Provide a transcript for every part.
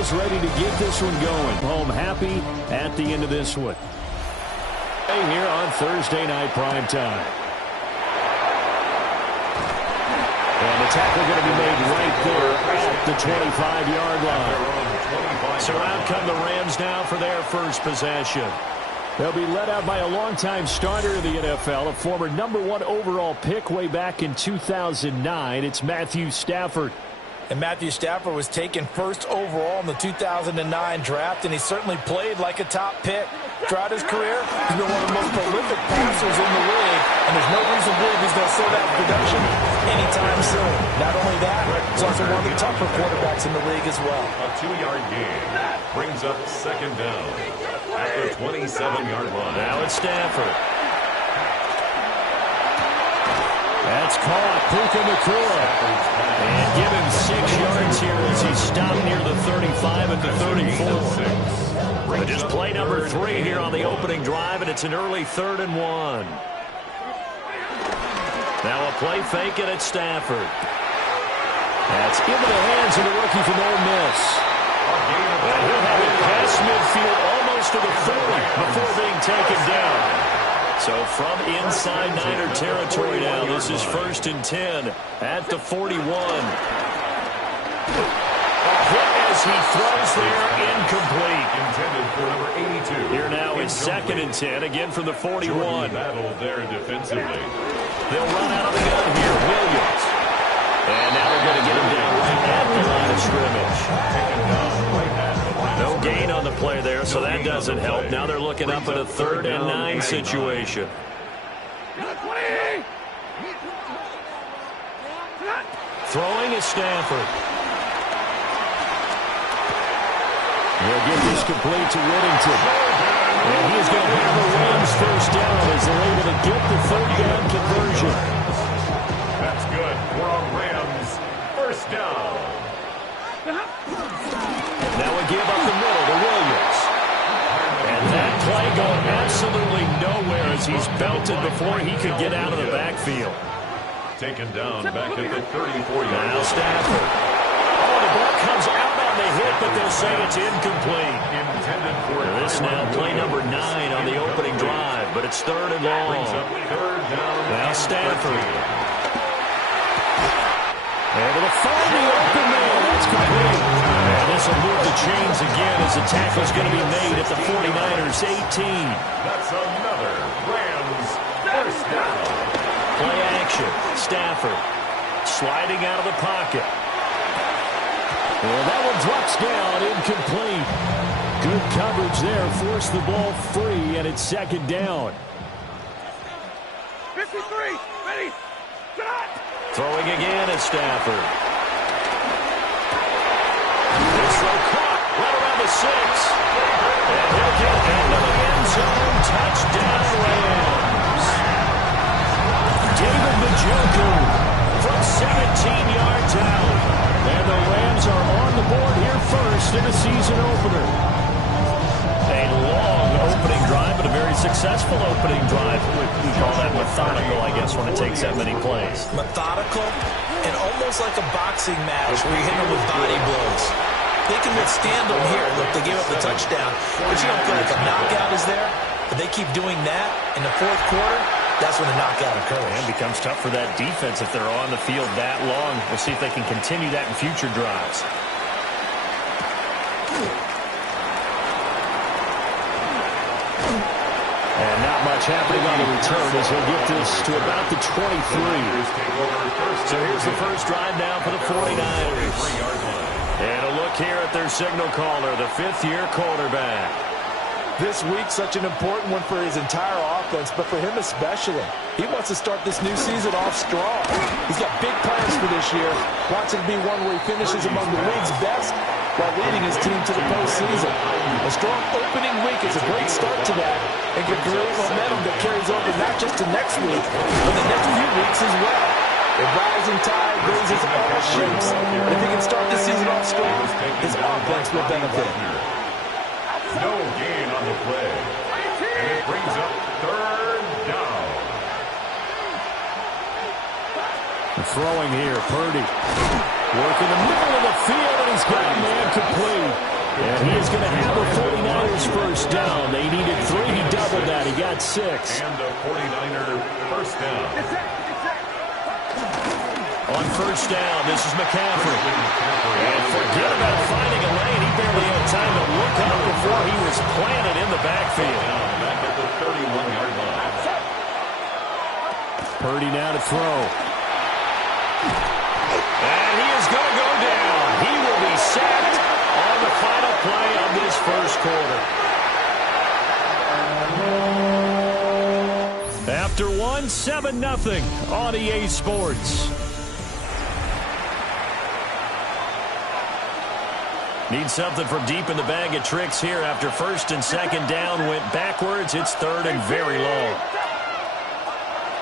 just ready to get this one going. Home happy at the end of this one. Here on Thursday night prime time. And the tackle going to be made right there at the 25-yard line. So out come the Rams now for their first possession. They'll be led out by a longtime starter in the NFL, a former #1 overall pick way back in 2009. It's Matthew Stafford. And Matthew Stafford was taken first overall in the 2009 draft, and he certainly played like a top pick. Throughout his career, he's been one of the most prolific passers in the league, and there's no reason to believe he's going to slow that production anytime soon. Not only that, he's also one of the tougher quarterbacks in the league as well. A 2-yard gain brings up second down at the 27-yard line. Now it's Stafford. That's caught. Puka Nacua. And give him 6 yards here as he stopped near the 35 at the 34. But just play number 3 here on the opening drive, and it's an early 3rd and 1. Now a play fake, and it's Stafford. That's into the hands of the rookie from Ole Miss. And he'll have it past midfield almost to the 40 before being taken down. So from inside Niner territory now, this is 1st and 10 at the 41. As he throws there, incomplete. Intended for number 82. Here now is 2nd and 10, again from the 41. Battle there defensively. They'll run out of the gun here, Williams. And now they're going to get him down right at the line of scrimmage. No gain on the play there, so that doesn't help. Now they're looking up at a 3rd and 9 situation. Throwing is Stafford. They'll get this complete to Whittington. And he's going to have the Rams first down as they're able to get the 3rd down conversion. That's good for a Rams first down. Now we give up the middle to Williams. And that play going absolutely nowhere as he's belted before he could get out of the backfield. Taken down back at the 34-yard line. Now Stafford. Oh, the ball comes out on the hit, but they'll say it's incomplete. Intended for This now play number 9 on the opening drive, but it's 3rd and long. Brings up 3rd down. Now Stafford. Able to find the open man. That's complete. And this will move the chains again as the tackle's going to be made at the 49ers 18. That's another Rams first down. Play action. Stafford sliding out of the pocket. Well, that one drops down, incomplete. Good coverage there, forced the ball free, and it's 2nd down. 53, ready, shot! Throwing again at Stafford. This throw caught right around the 6. And he'll get into the end zone. Touchdown, Rams. David Njoku from 17 yards out. And the Rams are on the board here first in the season opener. A long opening drive, but a very successful opening drive. We call that methodical, I guess, when it takes that many plays. Methodical and almost like a boxing match where you hit them with body blows. They can withstand them here. Look, they gave up the touchdown, but you don't feel like a knockout is there. But they keep doing that in the 4th quarter. That's when the knockout occurs. And it becomes tough for that defense if they're on the field that long. We'll see if they can continue that in future drives. And not much happening on the return as he'll get this to about the 23. So here's the first drive now for the 49ers. And a look here at their signal caller, the 5th-year quarterback. This week, such an important one for his entire offense, but for him especially. He wants to start this new season off strong. He's got big plans for this year. Wants it to be one where he finishes among the league's best while leading his team to the postseason. A strong opening week is a great start to that and can create momentum that carries over not just to next week, but the next few weeks as well. A rising tide raises all ships, and if he can start this season off strong, his offense will benefit. No gain on the play. And it brings up 3rd down. Throwing here, Purdy. Working the middle of the field, and he's got a man complete. He is going to have a 49ers first down. They needed 3. He doubled that. He got 6. And the 49er first down. On first down, this is McCaffrey. And forget about finding a lane. He barely had time to look up before he was planted in the backfield. Back at the 31-yard line. Purdy now to throw. And he is going to go down. He will be sacked on the final play of this first quarter. After 1, 7-0 on EA Sports. Need something from deep in the bag of tricks here after first and second down went backwards. It's third and very long.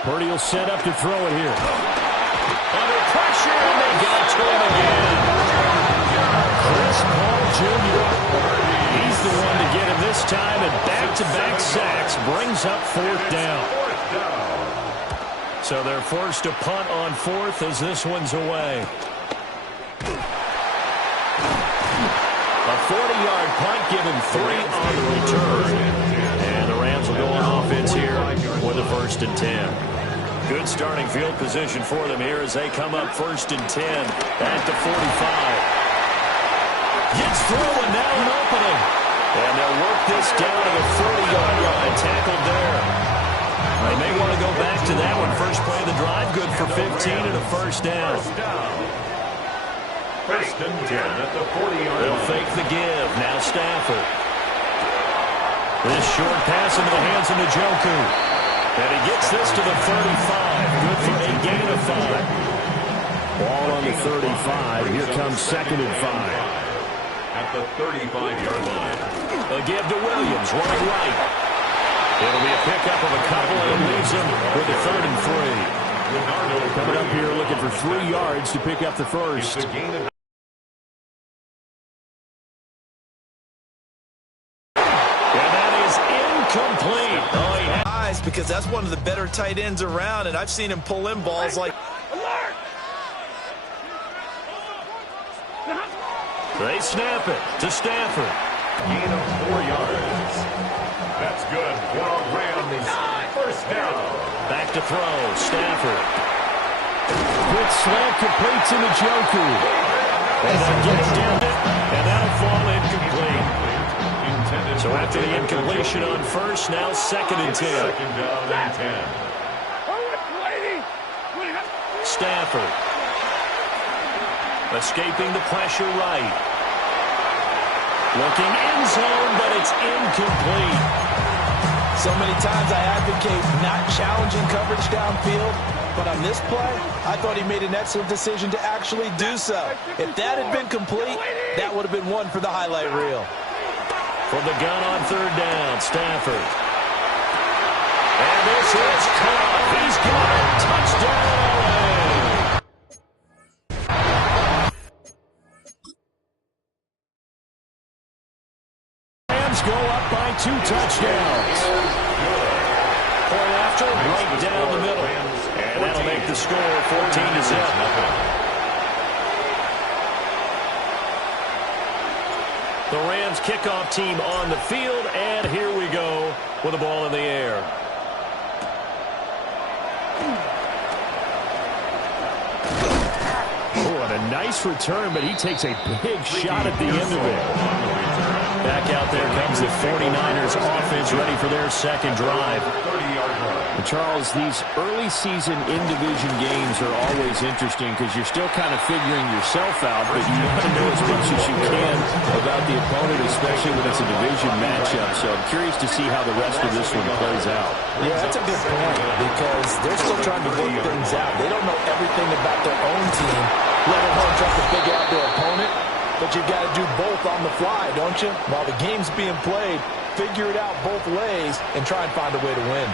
Purdy will set up to throw it here. Under pressure, and they got to him again. Chris Paul Jr. He's the one to get him this time, and back-to-back sacks brings up fourth down. So they're forced to punt on fourth as this one's away. A 40-yard punt, given 3 on the return. And the Rams will go on offense here with a 1st and 10. Good starting field position for them here as they come up 1st and 10 at the 45. Gets through and now an opening. And they'll work this down to the 40-yard line. Tackled there. They may want to go back to that one. First play of the drive, good for 15 and a first down. First and 10 at the 40-yard line. They'll fake the give. Now Stafford. This short pass into the hands of Njoku. And he gets this to the 35. Good for a gain of 5. Ball on the 35. Here comes 2nd and 5. At the 35-yard line. A give to Williams, running right. It'll be a pickup of a couple, and it leaves him with a 3rd and 3. Coming up here looking for 3 yards to pick up the first. Because that's one of the better tight ends around, and I've seen him pull in balls like... They snap it to Stafford. Gain of 4 yards. That's good for a Rams first down. Back to throw, Stafford. Quick slant completes in Njoku. And they'll get it down, and that'll fall incomplete. So after the incompletion on first, now 2nd and 10. Second down and 10. Stafford. Escaping the pressure right. Looking end zone, but it's incomplete. So many times I advocate not challenging coverage downfield, but on this play, I thought he made an excellent decision to actually do so. If that had been complete, that would have been one for the highlight reel. From the gun on 3rd down, Stafford. And this is caught. He's got it. Touchdown, LA. Rams go up by 2 touchdowns. Point after, right down the middle. And that'll make the score 14-0. The Rams kickoff team on the field, and here we go with the ball in the air. Oh, and a nice return, but he takes a big shot at the end of it. Back out there comes the 49ers offense ready for their second drive. And Charles, these early season in-division games are always interesting because you're still kind of figuring yourself out, but you want to know as much as you can about the opponent, especially when it's a division matchup. So I'm curious to see how the rest of this one plays out. Yeah, that's a good point because they're still trying to work things out. They don't know everything about their own team, let alone try to figure out their opponent. But you've got to do both on the fly, don't you? While the game's being played, figure it out both ways and try and find a way to win.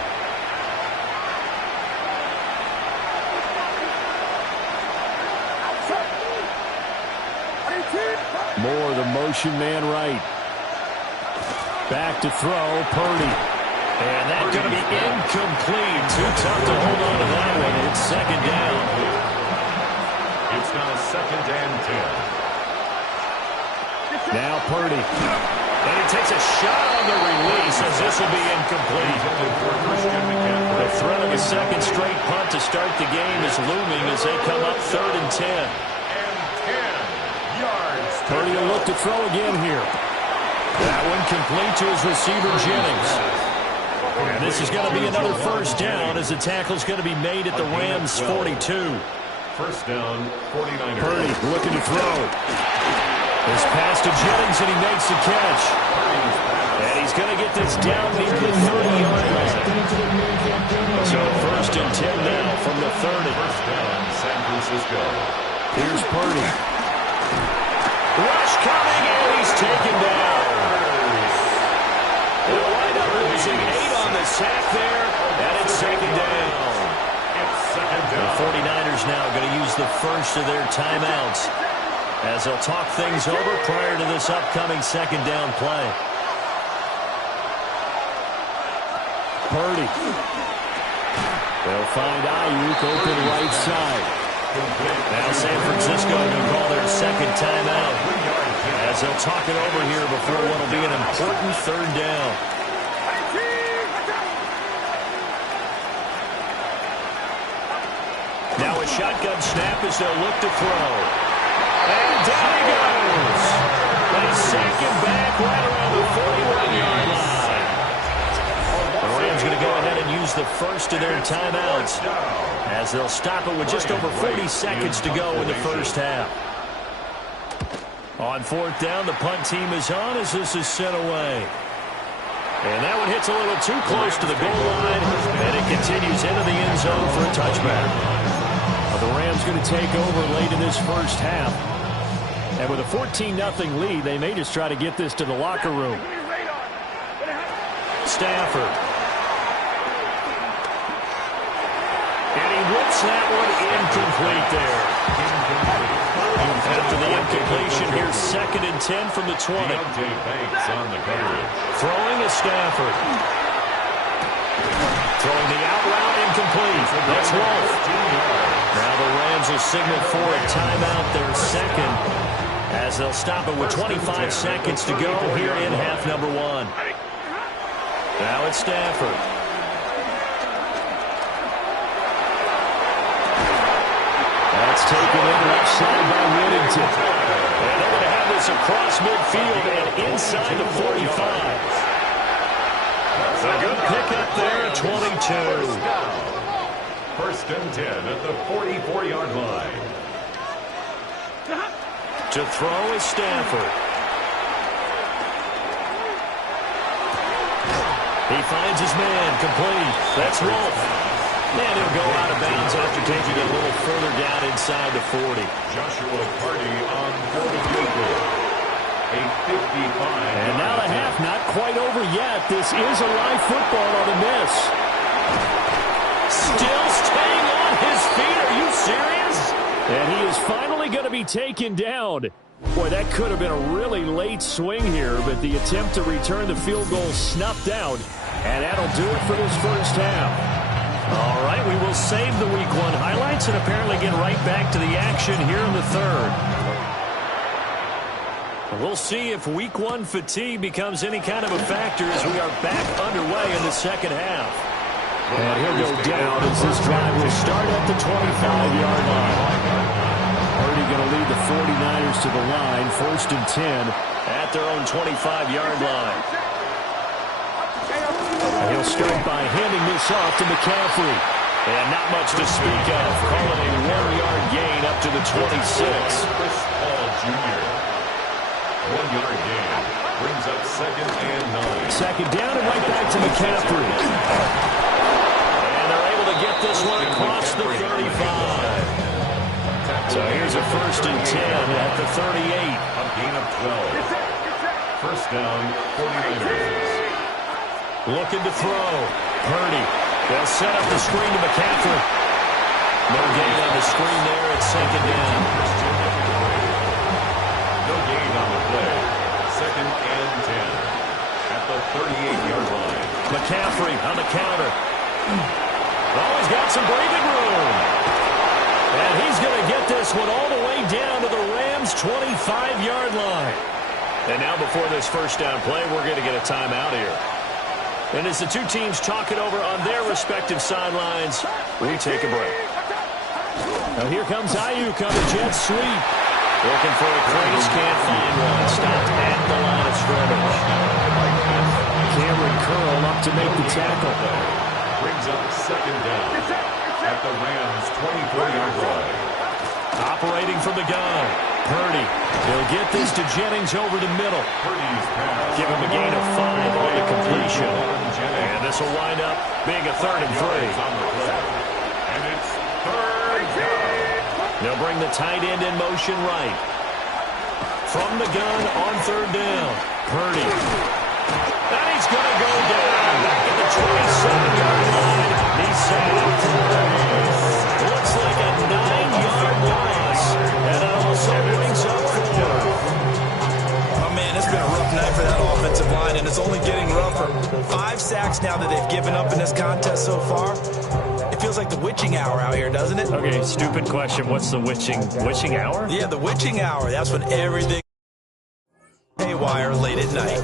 Moore, the motion man right. Back to throw, Purdy. And that's going to be incomplete. Too tough to hold on to that one. It's 2nd down. It's now 2nd and 10. Now Purdy. And he takes a shot on the release as this will be incomplete. The threat of a second straight punt to start the game is looming as they come up 3rd and 10. Purdy will look to throw again here. That one complete to his receiver, Jennings. And this is going to be another first down as the tackle's going to be made at the Rams' 42. First down, 49ers. Purdy looking to throw. This pass to Jennings, and he makes the catch. And he's going to get this down near the 30-yard line. So 1st and 10 now from the 30. First down, San Francisco. Here's Purdy. Rush coming, and he's taken down. They'll wind up losing 8 on the sack there, and it's 2nd down. The 49ers now going to use the first of their timeouts as they'll talk things over prior to this upcoming 2nd down play. Purdy. They'll find Ayuk open right side. Now San Francisco going to call their 2nd timeout as they'll talk it over here before what will be an important 3rd down. Now a shotgun snap as they'll look to throw. And down he goes. They sack him back right around the 41-yard line. The Rams going to go ahead and use the first of their timeouts as they'll stop it with just over 40 seconds to go in the first half. On 4th down, the punt team is on as this is sent away. And that one hits a little too close to the goal line, and it continues into the end zone for a touchback. The Rams going to take over late in this first half. And with a 14-0 lead, they may just try to get this to the locker room. Stafford. And he whips that one incomplete there. After the incompletion, here's 2nd and 10 from the 20. On the coverage. Throwing is Stafford. Throwing the out route incomplete. That's Wolf. Now the Rams will signal for a timeout, their 2nd, as they'll stop it with 25 seconds to go here in half number 1. Now it's Stafford. That's taken in left side by Whittington. And they're going to have this across midfield and inside the 45. A good pickup there at 22. 1st and 10 at the 44-yard line. To throw is Stafford. He finds his man, complete. That's Wolf. And he'll go out of bounds after taking it a little further down inside the 40. Joshua Party on for the field goal. A 55. And now the half not quite over yet. This is a live football on the miss. Still staying on his feet. Are you serious? And he is finally going to be taken down. Boy, that could have been a really late swing here, but the attempt to return the field goal snuffed out. And that'll do it for this first half. All right, we will save the Week 1 highlights and apparently get right back to the action here in the 3rd. We'll see if Week 1 fatigue becomes any kind of a factor as we are back underway in the 2nd half. And he'll go down as this drive will start at the 25-yard line. Purdy going to lead the 49ers to the line, 1st and 10 at their own 25-yard line. And he'll start by handing this off to McCaffrey. And not much to speak of. Calling a 1-yard gain up to the 26. Chris Paul Jr. 1-yard gain. Brings up 2nd and 9. 2nd down and right back to McCaffrey. And they're able to get this one across the 35. So here's a 1st and 10 at the 38. A gain of 12. First down, 49ers. Looking to throw. Purdy. They'll set up the screen to McCaffrey. No gain on the screen there at 2nd down. No gain on the play. 2nd and 10 at the 38-yard line. McCaffrey on the counter. Oh, he's got some breathing room. And he's going to get this one all the way down to the Rams' 25-yard line. And now before this first down play, we're going to get a timeout here. And as the two teams talk it over on their respective sidelines, we take a break. Now here comes Ayuk on the jet sweep. Looking for a crease, can't find one. Stopped at the line of scrimmage. Cameron Curl up to make the tackle. Brings up second down at the Rams' 24-yard line. Operating from the gun. Purdy. He'll get this to Jennings over the middle. Give him a gain of 5 on the completion. And this will wind up being a 3rd and 3. And it's 3rd down. They'll bring the tight end in motion right. From the gun on 3rd down. Purdy. And he's going to go down. Back at the 27-yard line. He's sacked. Looks like a 9-yard loss. And it also brings up 4. Oh, man, it's been a rough night for that offensive line, and it's only getting rougher. 5 sacks now that they've given up in this contest so far. It feels like the witching hour out here, doesn't it? Okay, stupid question. What's the witching hour? Yeah, the witching hour. That's when everything haywire late at night.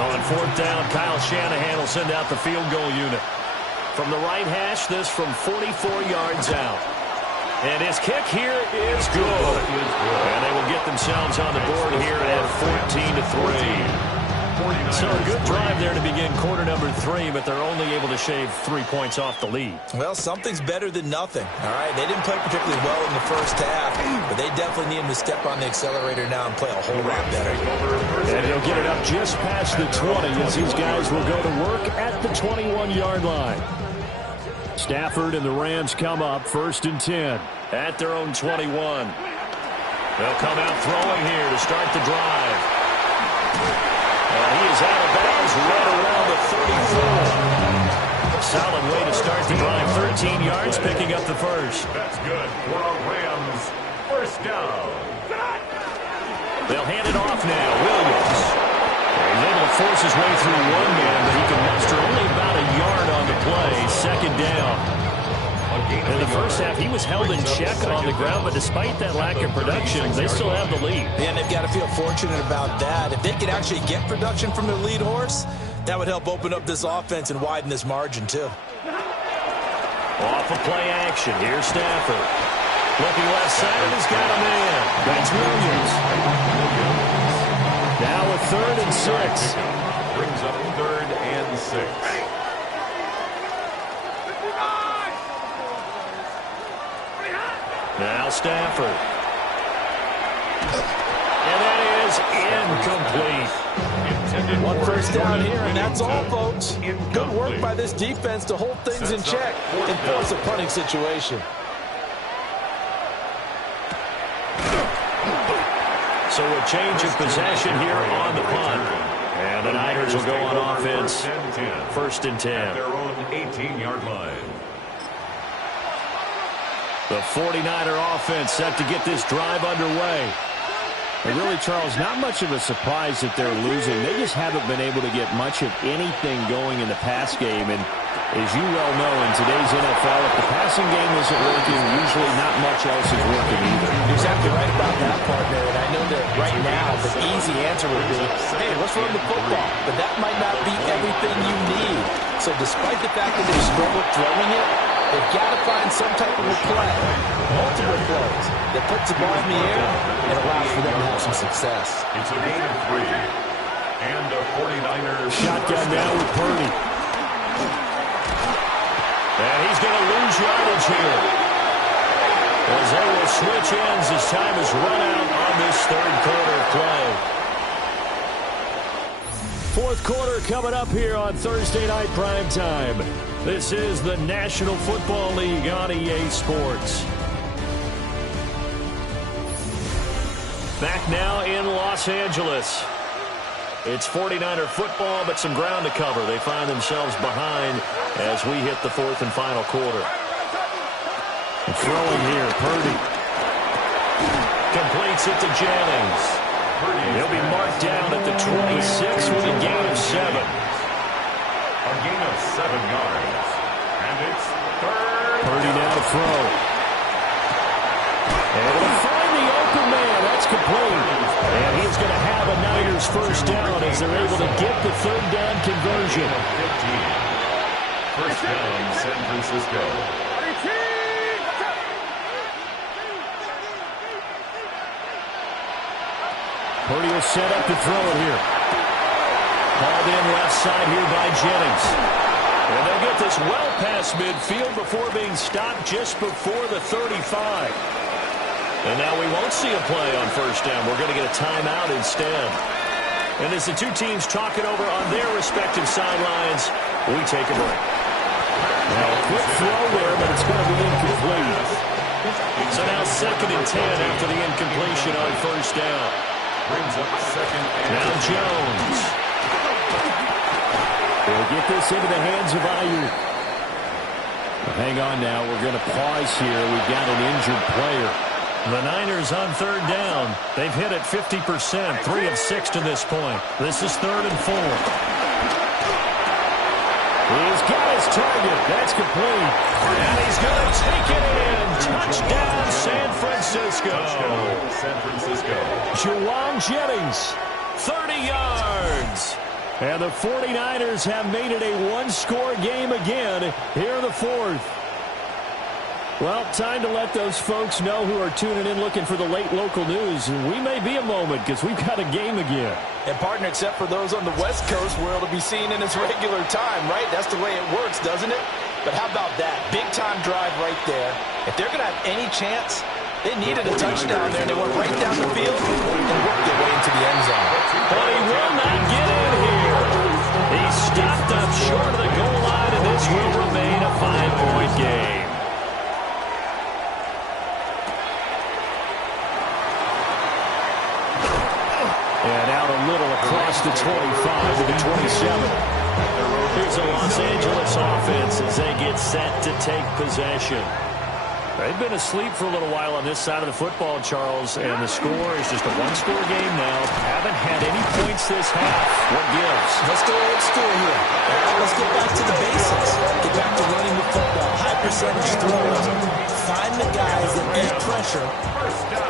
On 4th down, Kyle Shanahan will send out the field goal unit. From the right hash, this from 44 yards out. And his kick here is good. And they will get themselves on the board here at 14-3. So a good drive there to begin quarter number 3, but they're only able to shave 3 points off the lead. Well, something's better than nothing. All right, they didn't play particularly well in the first half, but they definitely need him to step on the accelerator now and play a whole lot better. And he'll get it up just past the 20 as these guys will go to work at the 21-yard line. Stafford and the Rams come up 1st and 10 at their own 21. They'll come out throwing here to start the drive. And he is out of bounds right around the 34. Solid way to start the drive. 13 yards, picking up the first. That's good for a Rams first down. They'll hand it off now. Williams. He's able to force his way through one man, but he can muster only about a yard on the play. 2nd down. In the first half, he was held in check on the ground, but despite that lack of production, they still have the lead. Yeah, and they've got to feel fortunate about that. If they could actually get production from their lead horse, that would help open up this offense and widen this margin, too. Off of play action. Here's Stafford. Looking left side, he's got a man. That's Williams. Now a 3rd and 6. Brings up 3rd and 6. Now Stafford. And that is incomplete. 1 first down here, and that's all, folks. Good work by this defense to hold things in check and force a punting situation. So a change of possession here on the punt. And the Niners will go on offense. 1st and 10. At their own 18-yard line. The 49er offense set to get this drive underway. And really, Charles, not much of a surprise that they're losing. They just haven't been able to get much of anything going in the pass game. And as you well know, in today's NFL, if the passing game isn't working, usually not much else is working either. You're exactly right about that, partner. And I know that right now the easy answer would be, hey, let's run the football. But that might not be everything you need. So despite the fact that they've struggled throwing it, they've got to find some type of a play, multiple plays, that puts the ball in the air and allows for them to have some success. It's a gain of 3. And the 49ers. Shotgun now with Purdy. And he's going to lose yardage here. As they will switch ends as time is run out on this 3rd quarter play. 4th quarter coming up here on Thursday Night Prime Time. This is the National Football League on EA Sports. Back now in Los Angeles. It's 49er football, but some ground to cover. They find themselves behind as we hit the 4th and final quarter. Throwing here, Purdy. Completes it to Jennings. He'll be marked down at the 26 with a gain of 7. A gain of 7 yards. And it's 3rd. Purdy now to throw. And he'll find the open man. That's complete. this first down as they're able to get the third down conversion. 15. First down, San Francisco. Purdy will set up to throw it here. Hauled in left side here by Jennings. And they'll get this well past midfield before being stopped just before the 35. And now we won't see a play on first down. We're going to get a timeout instead. And as the two teams talk it over on their respective sidelines, we take a break. Now a quick throw there, but it's going to be incomplete. So now 2nd and 10 after the incompletion on first down. Brings up second and Now Jones. They'll get this into the hands of Ayuk. Hang on now. We're going to pause here. We've got an injured player. The Niners on third down. They've hit it 50%, 3 of 6 to this point. This is 3rd and 4. He's got his target. That's complete. And he's going to take it in. Touchdown, San Francisco. touchdown, San Francisco. Juwan Jennings, 30 yards. And the 49ers have made it a one-score game again here in the 4th. Well, time to let those folks know who are tuning in looking for the late local news. We may be a moment because we've got a game again. And, partner, except for those on the West Coast where it'll be seen in its regular time, right? That's the way it works, doesn't it? But how about that? Big-time drive right there. If they're going to have any chance, they needed a touchdown there. They went right down the field and worked their way into the end zone. But he will not get in here. He stopped up short of the goal line, and this will remain a 5-point game. And out a little across the 25 to the 27. Here's a Los Angeles offense as they get set to take possession. They've been asleep for a little while on this side of the football, Charles, and the score is just a one-score game now. Haven't had any points this half. What gives? Let's go old school here. Let's get back to the basics. Get back to running the football. High percentage throws. Find the guys that get pressure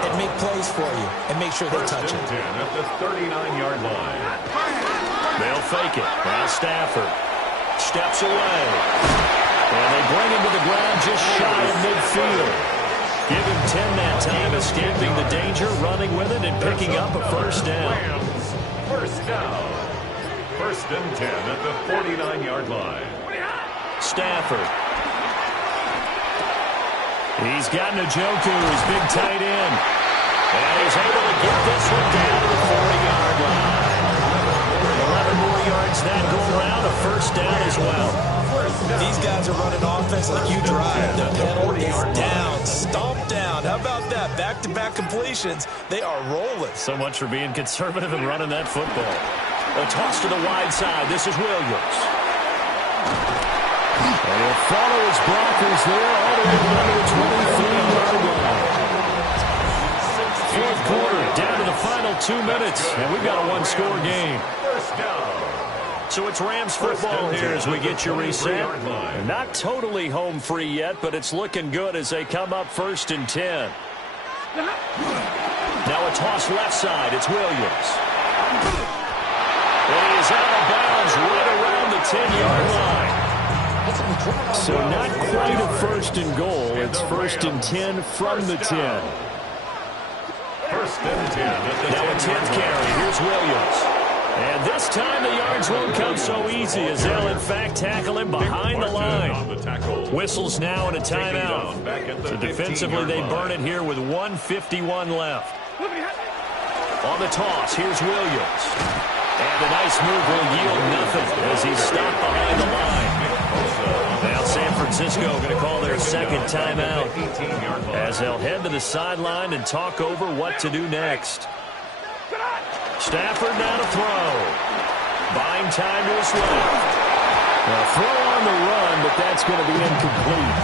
and make plays for you and make sure they touch it. 10 at the 39-yard line. They'll fake it. Now Stafford steps away. And they bring him to the ground just shy of midfield. Give him 10 that time, escaping the danger, running with it, and picking up a first down. First down. 1st and 10 at the 49-yard line. Stafford. He's got Njoku, his big tight end. And he's able to get this one down to the 40-yard line. 11 more yards that go around, a first down as well. These guys are running offense like you drive. The pedal is down, stomped down. How about that? Back-to-back completions. They are rolling. So much for being conservative and running that football. A toss to the wide side. This is Williams. And he'll follow his blockers there all the way down to the 23-yard line. 4th quarter, down to the final 2 minutes, and we've got a one-score game. First down. So it's Rams football here as we get you reset. Not totally home free yet, but it's looking good as they come up 1st and 10. Now a toss left side. It's Williams. And he is out of bounds right around the 10-yard line. So not quite a 1st and goal. It's 1st and 10 from the 10. 1st and 10 at the Now a 10th carry. Here's Williams. And this time the yards won't come so easy as they'll, in fact, tackle him behind the line. Whistles now and a timeout. So defensively, they burn it here with 1:51 left. On the toss, here's Williams. And a nice move will yield nothing as he's stopped behind the line. Now San Francisco going to call their 2nd timeout as they'll head to the sideline and talk over what to do next. Stafford now to throw. Buying time to his left. Now throw on the run, but that's going to be incomplete.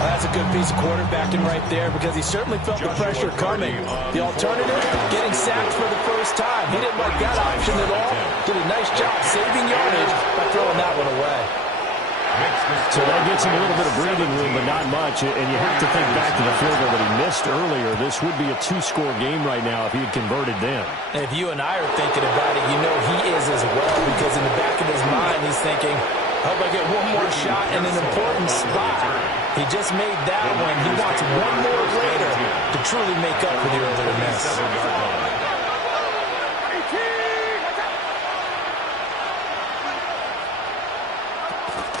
That's a good piece of quarterbacking right there because he certainly felt the pressure coming. The alternative, getting sacked for the first time. He didn't like that option at all. Did a nice job saving yardage by throwing that one away. So that gets him a little bit of breathing room, but not much. And you have to think back to the field goal that he missed earlier. This would be a 2-score game right now if he had converted then. And if you and I are thinking about it, you know he is as well, because in the back of his mind, he's thinking, I hope I get one more shot in an important spot. He just made that one. He wants one more later to truly make up for the earlier miss.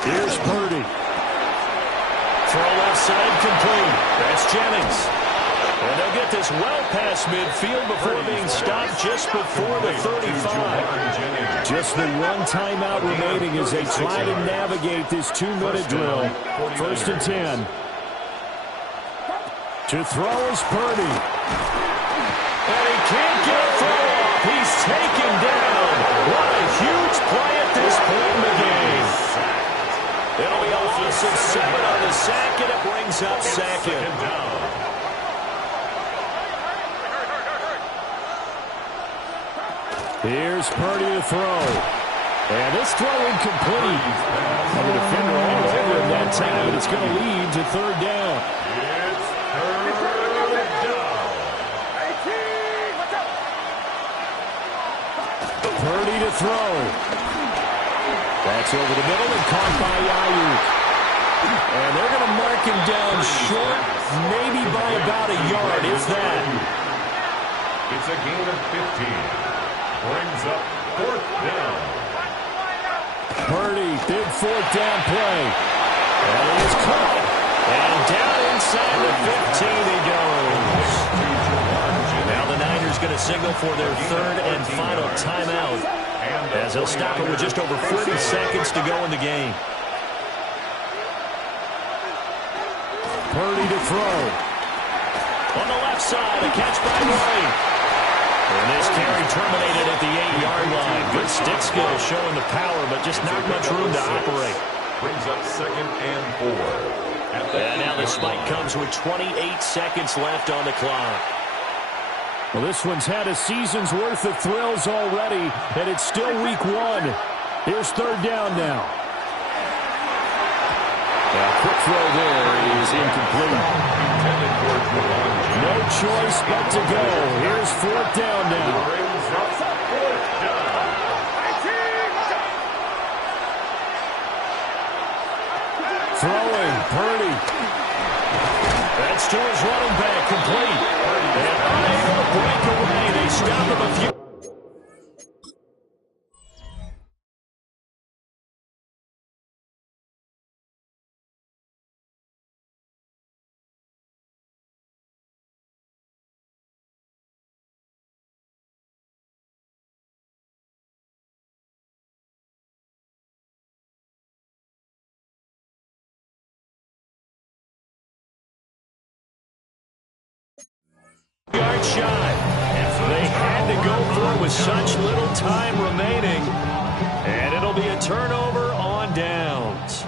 Here's Purdy. Throw left side complete. That's Jennings. And they'll get this well past midfield before being stopped just before the 35. Just the one timeout remaining as they try to navigate this 2-minute drill. 1st and 10. To throw is Purdy. And he can't get a throw off. He's taken down. What a huge play at this point in the game. It'll be a loss of 7 on the sack, and it brings up second. Here's Purdy to throw. And this throw incomplete. And the defender all over him that time, and it's going to lead to 3rd down. It's 3rd down. Purdy to throw. That's over the middle and caught by Ayuk. And they're going to mark him down short, maybe by about a yard, if that. It's a gain of 15. Brings up 4th down. Purdy, big 4th down play. And it is caught. And down inside the 15 he goes. Now the Niners going to signal for their 3rd and final timeout, as they'll stop it with just over 40 seconds to go in the game. Purdy to throw. On the left side, a catch by White. And this carry terminated at the 8-yard line. Good stick skill showing the power, but just not much room to operate. Brings up 2nd and 4. And now the spike comes with 28 seconds left on the clock. Well, this one's had a season's worth of thrills already, and it's still week 1. Here's 3rd down now. Now, quick throw there is incomplete. No choice but to go. Here's 4th down now. Throwing, Purdy. That's to his running back, complete. And unable to break away. They stop him a few. Yard shy. They had to go for it with such little time remaining. And it'll be a turnover on downs.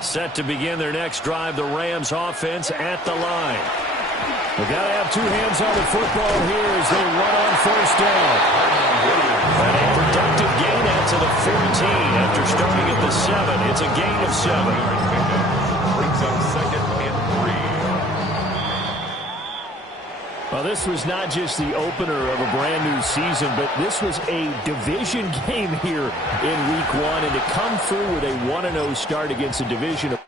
Set to begin their next drive, the Rams offense at the line. We've got to have 2 hands on the football here as they run on 1st down. And a productive gain out to the 14 after starting at the 7. It's a gain of 7. Brings up 2nd and 3. Well, this was not just the opener of a brand-new season, but this was a division game here in week 1, and to come through with a 1-0 start against a division